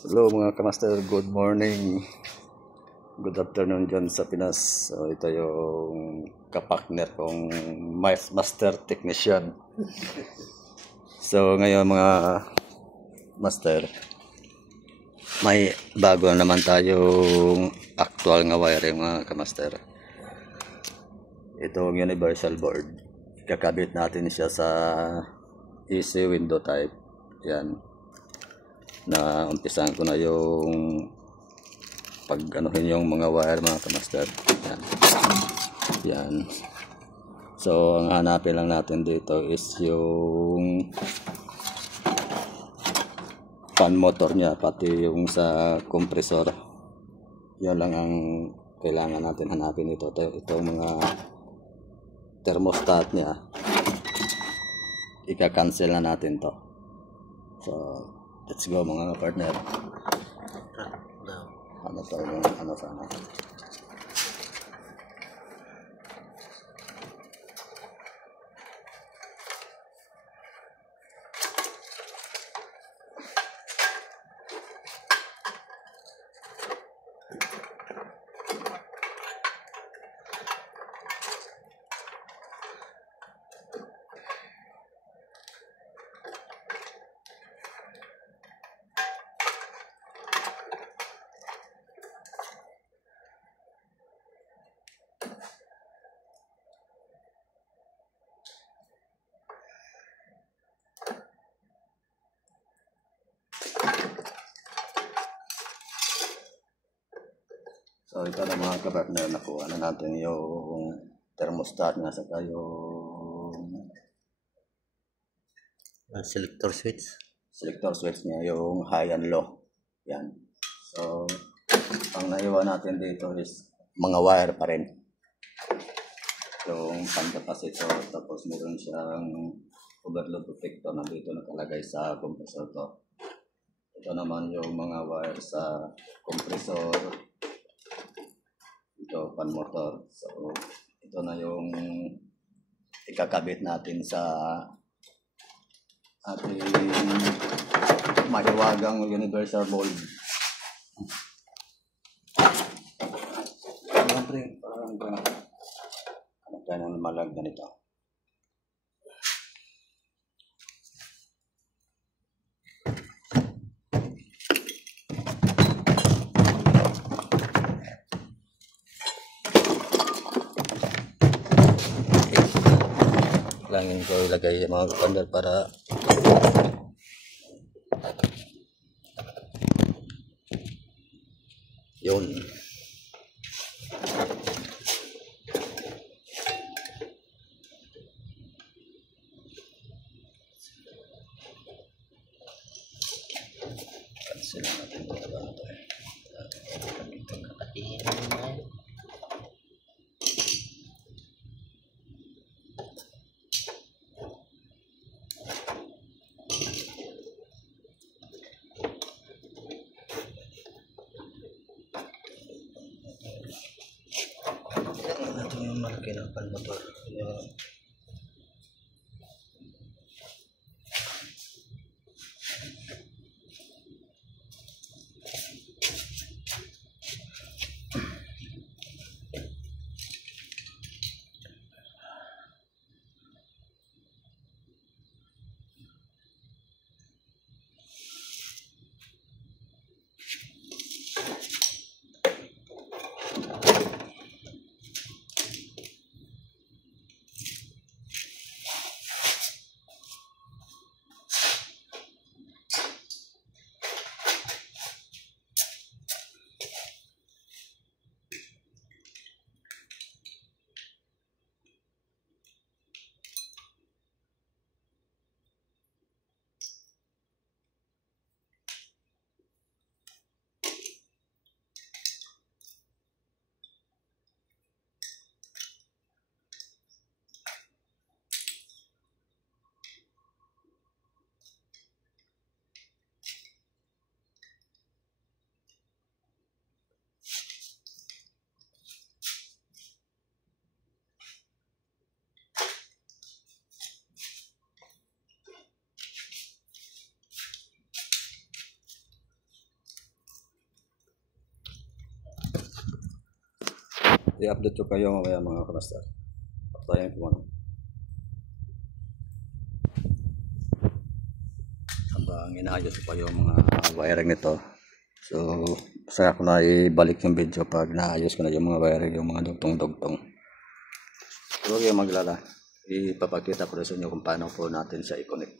Hello mga kamaster, good morning, good afternoon dyan sa Pinas. So, ito yung kapartner kong master technician. So ngayon mga master, may bago na naman tayong actual nga wiring mga kamaster. Itong universal board, kakabit natin siya sa easy window type. Yan, na umpisahan ko na yung pag-anuhin yung mga wire mga kamaster. Yan. So ang hanapin lang natin dito is yung fan motor niya, pati yung sa compressor. Yan lang ang kailangan natin hanapin ito. Itong mga thermostat niya, ika-cancel na natin to. So let's go mga partner. Ano to yung ano sana. So ito na mga kapartner, nakuha na natin yung thermostat na saka yung selector switch niya, yung high and low. Yan. So ang naiwan natin dito is mga wire pa rin. Yung fan capacitor, tapos meron siyang overload protector na dito nakalagay sa compressor to. Ito naman yung mga wire sa compressor, ito fan motor. So ito na yung ikakabit natin sa ating mahiwagang universal bulb. Ano tayo ng malag ganito. Langin ko ilagay mga kapandal para yun. Cancel natin ito. Ito yung malaki ng fan motor. I-update ko kayo mamaya mga kamaster. Patayin ko ano. Habang inaayos ko pa yung mga wiring nito. So, saka ko na ibalik yung video pag naayos ko na yung mga wiring, yung mga dugtong-dugtong. So, huwag yung maglala. Ipapakita ko rin sa inyo kung paano po natin siya i-connect.